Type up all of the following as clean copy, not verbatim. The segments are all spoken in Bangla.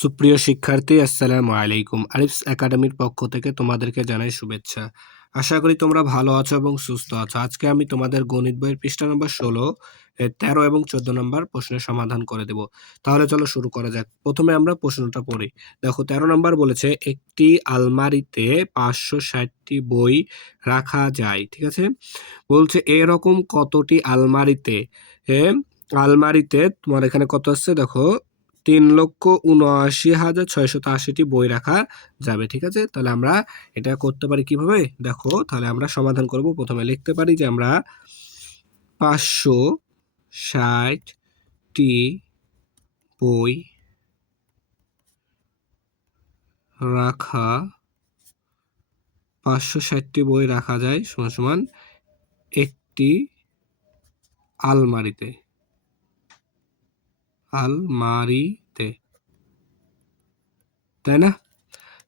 সুপ্রিয় শিক্ষার্থী, আসসালামু আলাইকুম। আরিফস একাডেমির পক্ষ থেকে তোমাদেরকে জানাই শুভেচ্ছা। আশা করি তোমরা ভালো আছো এবং সুস্থ আছো। আজকে আমি তোমাদের গণিত বইয়ের পৃষ্ঠা নম্বর 16 এর 13 এবং 14 নম্বর প্রশ্নের সমাধান করে দেব। তাহলে চলো শুরু করা যাক। প্রথমে আমরা প্রশ্নটা পড়ি। দেখো 13 নম্বর বলেছে একটি আলমারিতে 560টি বই রাখা যায়। ঠিক আছে? বলছে এরকম কতটি আলমারিতে আলমারিতে তোমার এখানে কত আসছে দেখো 3,79,680টি বই রাখা যাবে। ঠিক আছে? তাহলে আমরা এটা করতে পারি কিভাবে? দেখো তাহলে আমরা সমাধান করব। প্রথমে লিখতে পারি যে আমরা 560টি বই রাখা 560টি বই রাখা যায় সমান সমান একটি আলমারিতে। তাই না?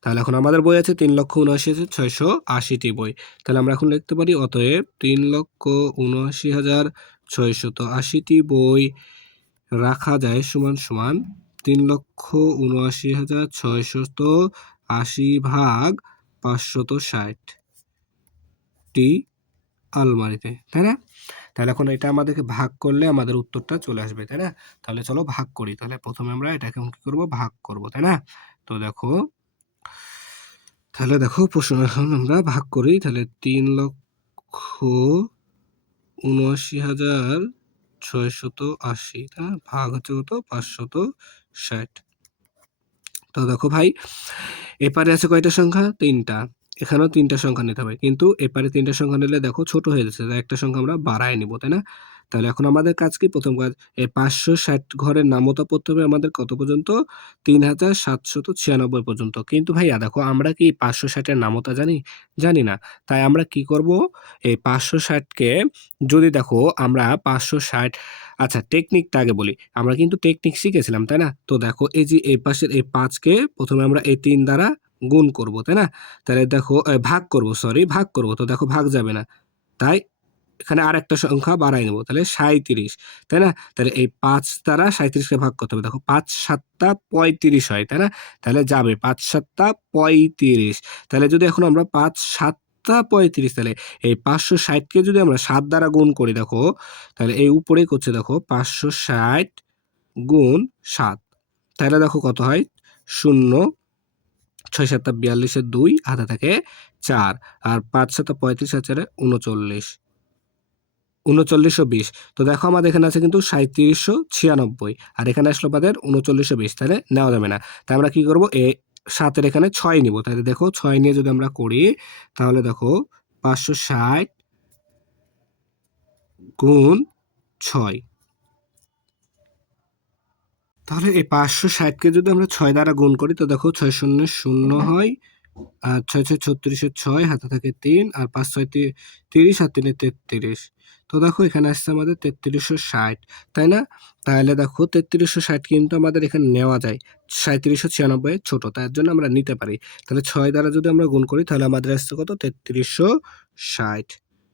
তাহলে এখন আমাদের বই আছে 3,79,680টি বই। তাহলে আমরা এখন লিখতে পারি অতএব 3,79,680টি বই রাখা যায় সমান সমান 3,79,680 ভাগ 560টি আলমারিতে। তাই না? তাহলে এখন এটা আমাদেরকে ভাগ করলে আমাদের উত্তরটা চলে আসবে। তাই না? তাহলে চলো ভাগ করি। তাহলে প্রথমে আমরা এটাকে কি করব? ভাগ করব। তাই না? তো দেখো প্রশ্ন এখন আমরা ভাগ করি। তাহলে 3,79,680 ভাগ হচ্ছে কত? 560। তো দেখো ভাই, এপারে আছে কয়টা সংখ্যা? 3টা। এখানেও 3টা সংখ্যা নিতে হবে, কিন্তু এপারে 3টা সংখ্যা নিলে দেখো ছোট হয়ে যাচ্ছে, তাই একটা সংখ্যা আমরা বাড়ায় নিব। তাই না? তাহলে এখন আমাদের কাজ কি? প্রথম কাজ, এই 560 ঘরের নামতা পড়তে হবে আমাদের কত পর্যন্ত? 3,796 পর্যন্ত। কিন্তু ভাইয়া দেখো আমরা কি 560 এর নামতা জানি? জানি না। তাই আমরা কি করব? এই 560 কে যদি দেখো আমরা 560, আচ্ছা টেকনিকটা আগে বলি। আমরা কিন্তু টেকনিক শিখেছিলাম, তাই না? তো দেখো এই যে এই পাশের এই 5 কে প্রথমে আমরা এই 3 দ্বারা গুণ করব, তাই না? তাহলে দেখো ভাগ করব, ভাগ করব। তো দেখো ভাগ যাবে না। তাই এখানে আরেকটা সংখ্যা বাড়াই নেব। তাহলে 37, তাই না? তাহলে এই 5 দ্বারা 37 কে ভাগ করতে হবে। দেখো 5 7 35 হয়, তাই না? তাহলে যাবে 5 7 35। তাহলে যদি এখন আমরা 5 7 35, তাহলে এই 560 কে যদি আমরা 7 দ্বারা গুণ করি দেখো, তাহলে এই উপরেই করছে দেখো 560 গুণ 7। তাহলে দেখো কত হয়? 0, 6 7 42 এর 2 হাতে থাকে 4, আর 5 7 35 আর 4 39, 3920। তো দেখো আমাদের এখানে আছে কিন্তু 3796, আর এখানে আসলো আমাদের 3920। তাহলে নেওয়া যাবে না। তাই আমরা কি করব? এই 7-এর এখানে 6 নিব। তাহলে দেখো 6 নিয়ে যদি আমরা করি, তাহলে দেখো 560 গুণ 6। তাহলে এই 560 কে যদি আমরা 6 দ্বারা গুণ করি, তো দেখো 6 শূন্য 0 হয়, আর 6 6 36 6 হাতে থাকে 3, আর 5 6 30, আর 3 33। তো দেখো এখানে আসছে আমাদের 3360, তাই না? তাহলে দেখো 3360 কিন্তু আমাদের এখানে নেওয়া যায়, 3796 ছোট, তার জন্য আমরা নিতে পারি। তাহলে 6 দ্বারা যদি আমরা গুণ করি, তাহলে আমাদের আসছে কত? 3360,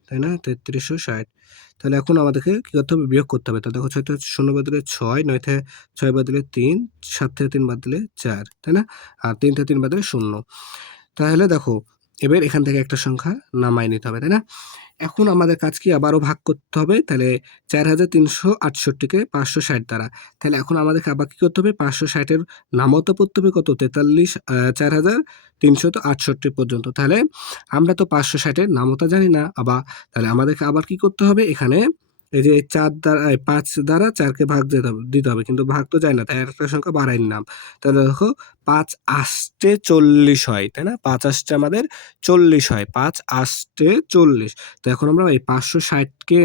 তাই না? 3360। তাহলে এখন আমাদেরকে কি করতে হবে? বিয়োগ করতে হবে। তো দেখো 6 থেকে 0 বাদ দিলে 6, 9 থেকে 6 বাদ দিলে 3, 7 থেকে 3 বাদ দিলে 4, তাই না? আর 3 থেকে 3 বাদ দিলে 0। তাহলে দেখো এবার এখান থেকে একটা সংখ্যা নামায় নিতে হবে, তাই না? এখন আমাদের কাজ কি? আবারও ভাগ করতে হবে। তাহলে 4368-কে 560 দ্বারা। তাহলে এখন আমাদেরকে আবার কি করতে হবে? 560-এর নামতা পড়তে হবে কত? 4368 পর্যন্ত। তাহলে আমরা তো 560-এর নামতা জানি না। তাহলে আমাদেরকে আবার কি করতে হবে? এখানে এই যে 4 দ্বারা 5 দ্বারা 4-কে ভাগ দিতে হবে, কিন্তু ভাগ তো যায় না, তাই একটা সংখ্যা বাড়াই নিলাম। তাহলে দেখো 5 8 40 হয়, তাই না? 5 8 আমাদের 40 হয়, 5 8 40। তো এখন আমরা এই 560কে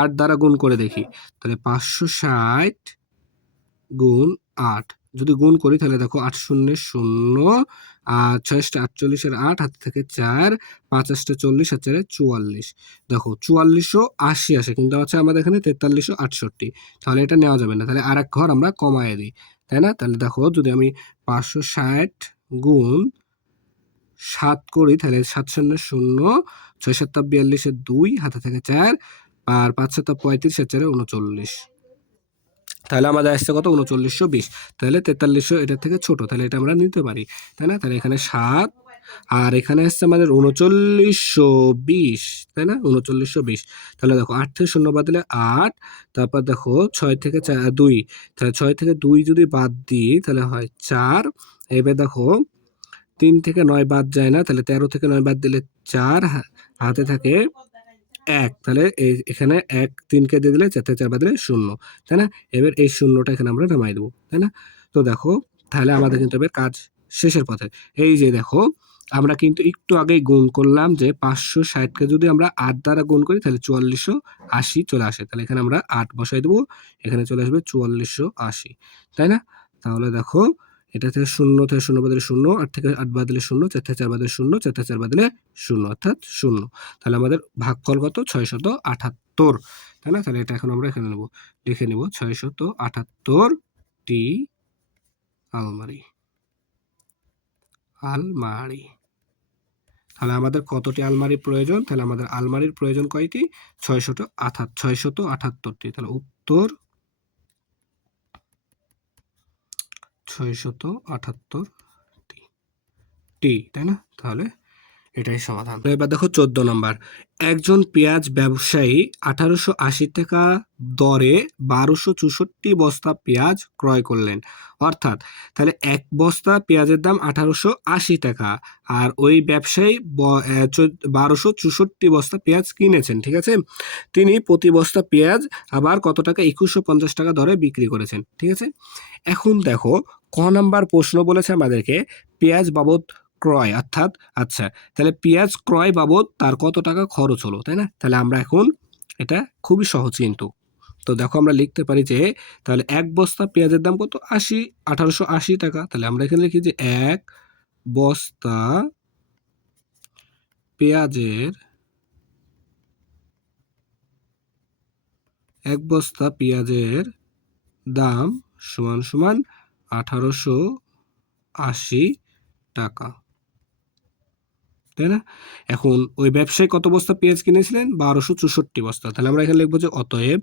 8 দ্বারা গুণ করে দেখি। তাহলে 560 গুণ 8 যদি গুণ করি, তাহলে দেখো 8 শূন্য 0, আর 6 48 এর 8 হাতে থেকে 4, 5 8 40, আর 4 44। দেখো 4480 আসে, কিন্তু আছে আমাদের এখানে 4368। তাহলে এটা নেওয়া যাবে না। তাহলে আর এক ঘর আমরা কমায় দিই, তাই না? তাহলে দেখো যদি আমি 560 গুণ 7 করি, তাহলে 7 শূন্য 0, 6 7 42 এর 2 হাতে থাকে 4, আর 5 7 35 আর 4 39। তাহলে আমাদের আসছে কত 3920, তাহলে 4300 এটার থেকে ছোট, তাহলে এটা আমরা নিতে পারি, তাই না? তাহলে এখানে 7 আর এখানে আসছে আমাদের 3920, তাই না? 3920, তাহলে দেখো 8 থেকে 0 বাদ দিলে 8, তারপর দেখো 6 থেকে 2, তাহলে 6 থেকে 2 যদি বাদ দিই তাহলে হয় 4, এবার দেখো 3 থেকে 9 বাদ যায় না, তাহলে 13 থেকে 9 বাদ দিলে 4, হাতে থাকে 1, তাহলে এখানে 1 3 কে দিয়ে দিলে 4 থেকে 4 বাদ দিলে 0, তাই না? এবার এই শূন্যটা এখানে আমরা নামাই দেবো, তাই না? তো দেখো তাহলে আমাদের কিন্তু এবার কাজ শেষের পথে। এই যে দেখো আমরা কিন্তু একটু আগেই গুণ করলাম যে 560কে যদি আমরা 8 দ্বারা গুণ করি তাহলে 4480 চলে আসে, তাহলে এখানে আমরা 8 বসাই দেবো, এখানে চলে আসবে 4480, তাই না? তাহলে দেখো এটা থেকে 0 থেকে 0 বাদ দিলে 0, 8 থেকে 8 বাদ দিলে 0, 4 থেকে 4 বাদ দিলে 0, 4 থেকে 4 বাদ দিলে 0, অর্থাৎ 0। তাহলে আমাদের ভাগফল কত 678, তাই না? তাহলে এটা এখন আমরা এখানে নেব, লিখে নিব 678টি আলমারি। আলমারি, তাহলে আমাদের কতটি আলমারি প্রয়োজন? তাহলে আমাদের আলমারির প্রয়োজন কয়টি? 678টি। তাহলে উত্তর 678টি, তাই না? তাহলে এটাই সমাধান। এবার দেখো 14 নম্বর, একজন পেঁয়াজ ব্যবসায়ী 1880 টাকা দরে 1264 বস্তা পেঁয়াজ ক্রয় করলেন, অর্থাৎ তাহলে এক বস্তা পেঁয়াজের দাম 1880 টাকা, আর ওই ব্যবসায়ী 1264 বস্তা পেঁয়াজ কিনেছেন, ঠিক আছে? তিনি প্রতি বস্তা পেঁয়াজ আবার কত টাকা 2150 টাকা দরে বিক্রি করেছেন, ঠিক আছে? এখন দেখো ক নাম্বার প্রশ্ন বলেছে আমাদেরকে পেঁয়াজ বাবদ ক্রয়, অর্থাৎ আচ্ছা তাহলে পেঁয়াজ ক্রয় বাবদ তার কত টাকা খরচ হলো, তাই না? তাহলে আমরা এখন এটা খুবই সহজ কিন্তু, তো দেখো আমরা লিখতে পারি যে তাহলে এক বস্তা পেঁয়াজের দাম কত 1880 টাকা, তাহলে আমরা এখানে লিখি যে এক বস্তা পেঁয়াজের দাম সমান সমান 1880 টাকা, তাই না? এখন ওই ব্যবসায়ী কত বস্তা পেঁয়াজ কিনেছিলেন? 1264 বস্তা, তাহলে আমরা এখানে লিখবো যে অতএব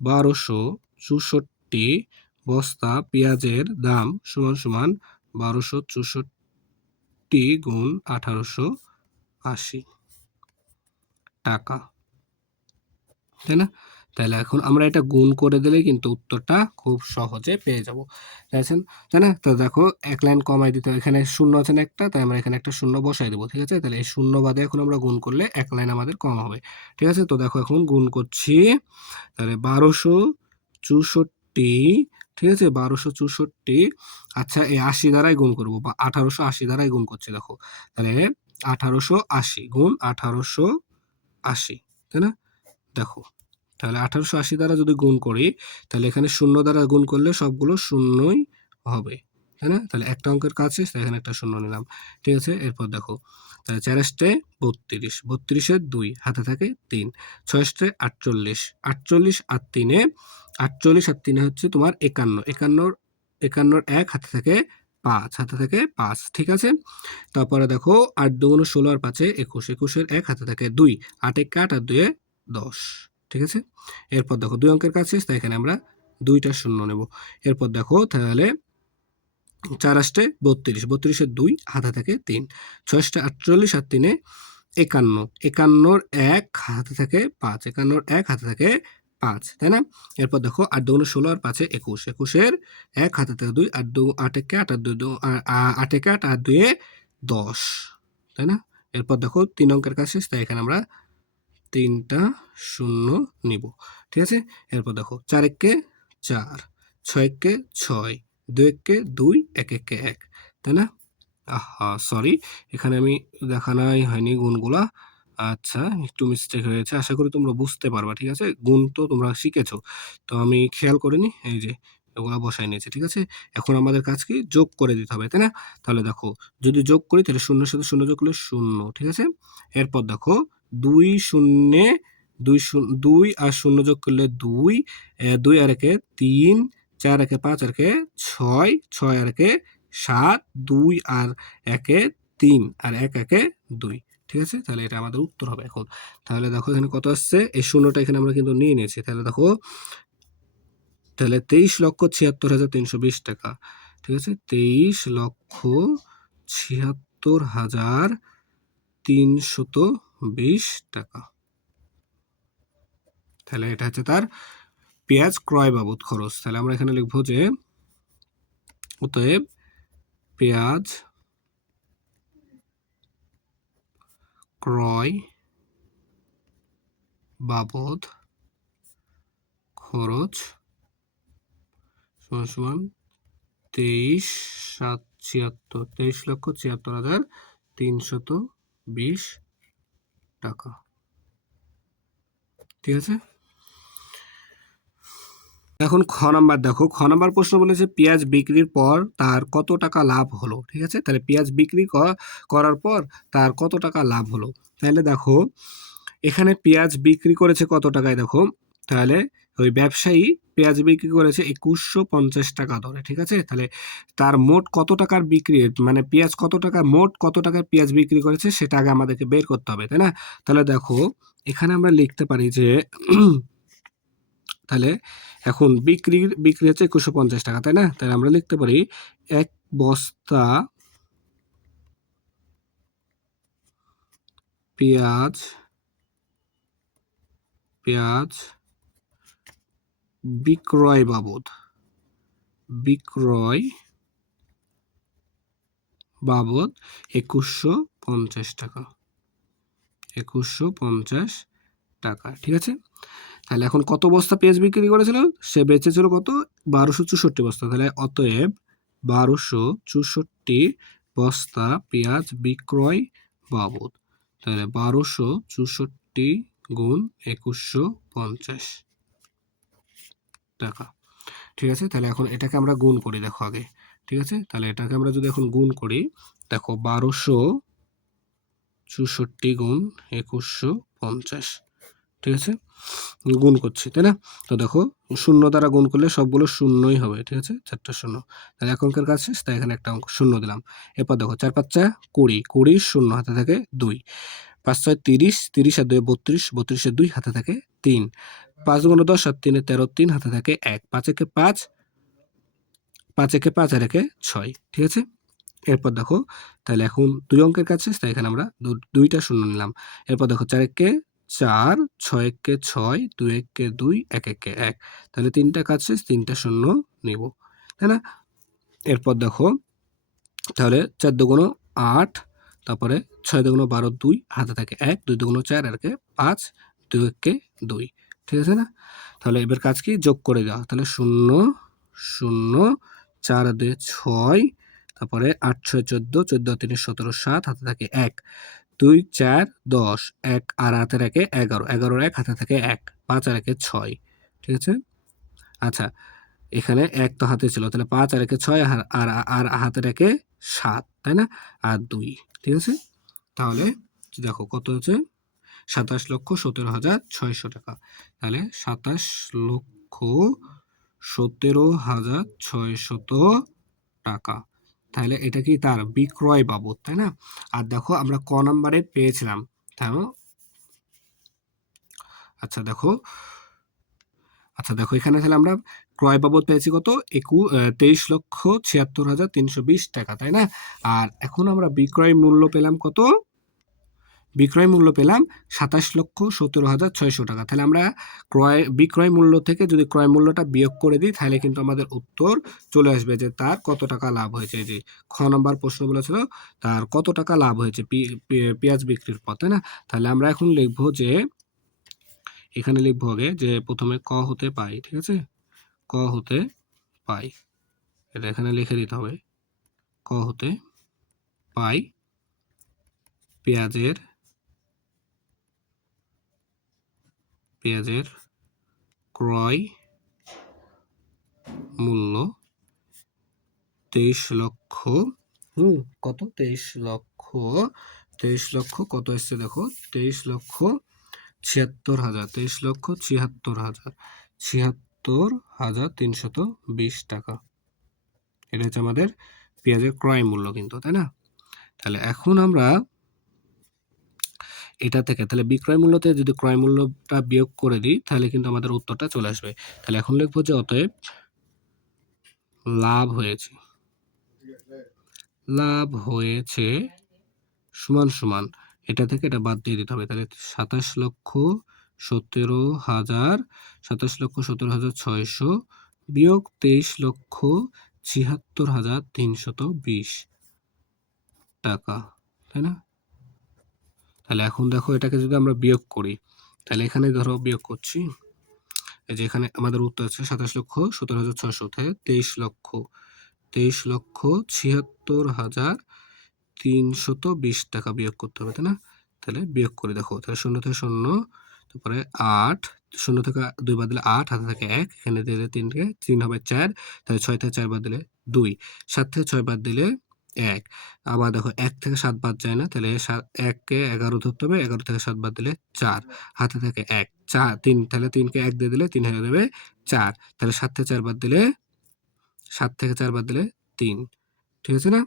1264 বস্তা পেঁয়াজের দাম সমান সমান 1264 গুণ 1880 টাকা, তাই না? তাহলে এখন আমরা এটা গুণ করে দিলে কিন্তু উত্তরটা খুব সহজে পেয়ে যাব, তাই না? তো দেখো এক লাইন কমাই দিতে হবে, এখানে শূন্য আছে না একটা, তাই আমরা এখানে একটা শূন্য বসাই দেবো, ঠিক আছে? তাহলে এই শূন্য বাদে এখন আমরা গুণ করলে এক লাইন আমাদের কম হবে, ঠিক আছে? তো দেখো এখন গুণ করছি, তাহলে 1264, ঠিক আছে? 1264, আচ্ছা এই 80 দ্বারাই গুণ করবো বা 1880 দ্বারাই গুণ করছি, দেখো তাহলে 1880 গুণ 1880, তাই না? দেখো তাহলে 1880 দ্বারা যদি গুণ করি তাহলে এখানে শূন্য দ্বারা গুণ করলে সবগুলো শূন্যই হবে, তাই না? তাহলে একটা অঙ্কের কাজ শেষ, তাই এখানে একটা শূন্য নিলাম, ঠিক আছে? এরপর দেখো তাহলে 4 আষ্টে 32, 32-এর 2 হাতে থাকে 3, 6 আষ্টে 48, 48 আর 3-এ 48 আর 3-এ হচ্ছে তোমার 51, 51-র 1 হাতে থাকে 5, হাতে থাকে 5, ঠিক আছে? তারপরে দেখো 8 দুগুণ 16 আর 5-এ 21, 21-এর 1 হাতে থাকে 2, 8 একে 8 আর 2-এ 10, ঠিক আছে? এরপর দেখো 2 অঙ্কের কাজ শেষ, তাই এখানে আমরা 2টা শূন্য নেব। এরপর দেখো তাহলে 4 আষ্টে 32, 32-এর 2 হাতে থাকে 3, 6 আষ্টে 48 আর 3-এ 51, 51-র 1 হাতে থাকে 5, 51-র 1 হাতে থাকে 5, তাই না? এরপর দেখো 8 দুগুণ 16 আর 5-এ 21, 21-এর 1 হাতে থাকে 2, 8 একে 8 আর 2 8 একে 8 আর 2-এ 10, তাই না? এরপর দেখো 3 অঙ্কের কাজ শেষ, তাই এখানে আমরা 3টা শূন্য নিব, ঠিক আছে? এরপর দেখো 4 একে 4, 6 একে 6, 2 একে 2, 1 একে 1, তাই না? সরি এখানে আমি দেখানোই হয়নি গুণগুলা, আচ্ছা একটু মিস্টেক হয়েছে, আশা করি তোমরা বুঝতে পারবা, ঠিক আছে? গুণ তো তোমরা শিখেছো, তো আমি খেয়াল করিনি, এই যে এগুলা বসাই নিয়েছি, ঠিক আছে? এখন আমাদের কাজ কি যোগ করে দিতে হবে, তাই না? তাহলে দেখো যদি যোগ করি তাহলে শূন্যের সাথে শূন্য যোগ করলে শূন্য, ঠিক আছে? এরপর দেখো 2 শূন্যে 2 আর শূন্য যোগ করলে 2, 2 আর একে 3, 4 একে 5 আর একে 6, 6 আর একে 7, 2 আর 1-এ 3 আর 1 একে 2, ঠিক আছে? তাহলে এটা আমাদের উত্তর হবে এখন। তাহলে দেখো এখানে কত আসছে, এই শূন্যটা এখানে আমরা কিন্তু নিয়ে নিয়েছি, তাহলে দেখো তাহলে 23,76,320 টাকা, ঠিক আছে, 23,76,320 টাকা। তাহলে এটা হচ্ছে তার পেঁয়াজ ক্রয় বাবদ খরচ। তাহলে আমরা এখানে লিখবো যে অতএব পেঁয়াজ ক্রয় বাবদ খরচ সমান সমান 23,76,320 টাকা, ঠিক আছে। এখন খ নাম্বার দেখো, খ নাম্বার প্রশ্ন বলেছে পেঁয়াজ বিক্রির পর তার কত টাকা লাভ হলো, ঠিক আছে। তাহলে পেঁয়াজ বিক্রি করার পর তার কত টাকা লাভ হলো। তাহলে দেখো এখানে পেঁয়াজ বিক্রি করেছে কত টাকায়, দেখো তাহলে ওই ব্যবসায়ী পেঁয়াজ বিক্রি করেছে 2150 টাকা দরে, ঠিক আছে। তাহলে তার মোট কত টাকার বিক্রি, মানে পেঁয়াজ কত টাকা, মোট কত টাকার পেঁয়াজ বিক্রি করেছে সেটা আগে আমাদেরকে বের করতে হবে, তাই না। তাহলে দেখো এখানে আমরা লিখতে পারি যে তাহলে এখন বিক্রি হচ্ছে 2150 টাকা, তাই না। তাহলে আমরা লিখতে পারি এক বস্তা পেঁয়াজ বিক্রয় বাবদ 2150 টাকা, 2150 টাকা, ঠিক আছে। তাহলে এখন কত বস্তা পেঁয়াজ বিক্রি করেছিল, সে বেচেছিল কত, 1264 বস্তা। তাহলে অতএব 1264 বস্তা পেঁয়াজ বিক্রয় বাবদ। তাহলে 1264 গুণ 2150 টাকা, ঠিক আছে। তাহলে এখন এটাকে আমরা গুণ করি, দেখো আগে, ঠিক আছে। তাহলে এটাকে আমরা যদি এখন গুণ করি, দেখো 1264 গুণ 2150, ঠিক আছে, গুণ করছি, তাই না। তো দেখো শূন্য দ্বারা গুণ করলে সবগুলো শূন্যই হবে, ঠিক আছে, 4টা শূন্য। তাহলে এখনকার কাজ শেষ, তাই এখানে একটা অঙ্ক শূন্য দিলাম। এরপর দেখো 4 5 20, 20 শূন্য হাতে থাকে 2, 5 6 30, 30 আর 2 32, 32 এর 2 হাতে থাকে 3, 5 গুণ 10 আর 3 13, 3 হাতে থাকে 1, 5 একে 5, 5 একে 5 আর একে 6, ঠিক আছে। এরপর দেখো তাহলে এখন 2 অঙ্কের কাজ শেষ, তাই এখানে আমরা 2টা শূন্য নিলাম। এরপর দেখো 4 একে 4, 6 একে 6, 2 একে 2, 1 একে 1, তাহলে 3টা কাজ শেষ, 3টা শূন্য নিব, তাই না। এরপর দেখো তাহলে 4 দুগুণ 8, তারপরে 6 দুগুণ 12, 2 হাতে থাকে 1, 2 দুগুণ 4 আর একে 5, 2 একে 2, ঠিক আছে না। তাহলে এবার কাজ কি, যোগ করে দেওয়া। তাহলে 0 0, 4 2 6, তারপরে 8 6 14, 14 3 17, 7 হাতে থাকে 1, 2 4 10, 1 আর হাতে রাখে 11, 11 1 হাতে থাকে 1, 5 আর একে 6, ঠিক আছে। আচ্ছা এখানে 1 তো হাতে ছিল, তাহলে 5 আর একে 6 আর হাতে রেখে 7, তাই না, আর 2, ঠিক আছে। তাহলে দেখো কত হচ্ছে, 27,17,600 টাকা। তাহলে 27,17,600 টাকা। তাহলে এটা কি তার বিক্রয় বাবদ, তাই না। আর দেখো আমরা ক নাম্বারে পেয়েছিলাম, তাই আচ্ছা দেখো এখানে তাহলে আমরা ক্রয় বাবদ পেয়েছি কত, 23,76,320 টাকা, তাই না। আর এখন আমরা বিক্রয় মূল্য পেলাম কত, বিক্রয় মূল্য পেলাম 27,17,600 টাকা। তাহলে আমরা বিক্রয় মূল্য থেকে যদি ক্রয় মূল্যটা বিয়োগ করে দিই, তাহলে কিন্তু আমাদের উত্তর চলে আসবে যে তার কত টাকা লাভ হয়েছে। যে খ নম্বর প্রশ্ন বলেছিল তার কত টাকা লাভ হয়েছে পেঁয়াজ বিক্রির পর, তাই না। তাহলে আমরা এখন লিখবো যে, এখানে লিখবো আগে যে প্রথমে ক হতে পাই, ঠিক আছে, ক হতে পাই, এটা এখানে লিখে দিতে হবে। ক হতে পাই পেঁয়াজের ক্রয় মূল্য 23 লক্ষ, কত, 23 লক্ষ কত এসছে দেখো, 23,76,000, 23,76,320 টাকা। এটা হচ্ছে আমাদের পেঁয়াজের ক্রয় মূল্য কিন্তু, তাই না। তাহলে এখন আমরা এটা থেকে তাহলে বিক্রয় মূল্য থেকে যদি ক্রয় মূল্যটা বিয়োগ করে দিই তাহলে কিন্তু আমাদের উত্তরটা চলে আসবে। তাহলে এখন লিখবো যে অতএব লাভ হয়েছে, লাভ হয়েছে সমান সমান এটা থেকে এটা বাদ দিয়ে দিতে হবে। তাহলে ২৭,১৭,০০০ ২৭,১৭,৬০০ বিয়োগ ২৩,৭৬,৩২০ টাকা, তাই না? তাহলে এখন দেখো এটাকে যদি আমরা বিয়োগ করি তাহলে এখানে ধরো বিয়োগ করছি, এই যে এখানে আমাদের উত্তর আছে ২৭,১৭,৬০০ থেকে ২৩,৭৬,৩২০ টাকা বিয়োগ করতে হবে, তাই না? তাহলে বিয়োগ করে দেখো, তাহলে ০ থেকে ০, তারপরে ৮, ০ থেকে ২ বাদ দিলে ৮, হাতে থাকে ১, এখানে দিলে ৩ থেকে ৩ হবে ৪, তাহলে ৬ থেকে ৪ বাদ দিলে ২, ৭ থেকে ৬ বাদ দিলে ১, আবার দেখো ১ থেকে ৭ বাদ যায় না, তাহলে ১ কে ১১ ধরতে হবে, ১১ থেকে ৭ বাদ দিলে ৪, হাতে থাকে ১, ৪, ৩, তাহলে ৩ কে ১ দিয়ে দিলে ৩ হয়ে যাবে ৪, তাহলে ৭ থেকে ৪ বাদ দিলে ৩, ঠিক আছে না?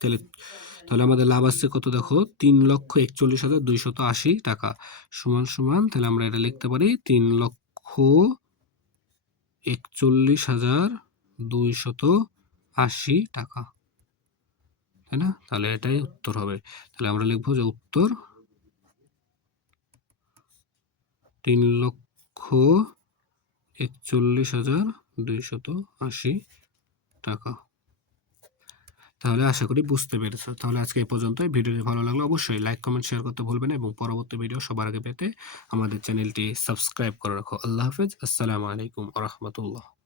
তাহলে তাহলে আমাদের লাভ আসছে কত দেখো, ৩,৪১,২৮০ টাকা সমান সমান, তাহলে আমরা এটা লিখতে পারি ৩,৪১,২৮০ টাকা, তাই না? তাহলে এটাই উত্তর হবে। তাহলে আমরা লিখবো যে উত্তর ৩,৪১,২৮০ টাকা। তাহলে আশা করি বুঝতে পেরেছো। তাহলে আজকে এই পর্যন্তই। ভিডিওটি ভালো লাগলে অবশ্যই লাইক, কমেন্ট, শেয়ার করতে ভুলবেন না এবং পরবর্তী ভিডিও সবার আগে পেতে আমাদের চ্যানেলটি সাবস্ক্রাইব করে রাখো। আল্লাহ হাফেজ। আসসালামু আলাইকুম ওয়া রাহমাতুল্লাহ।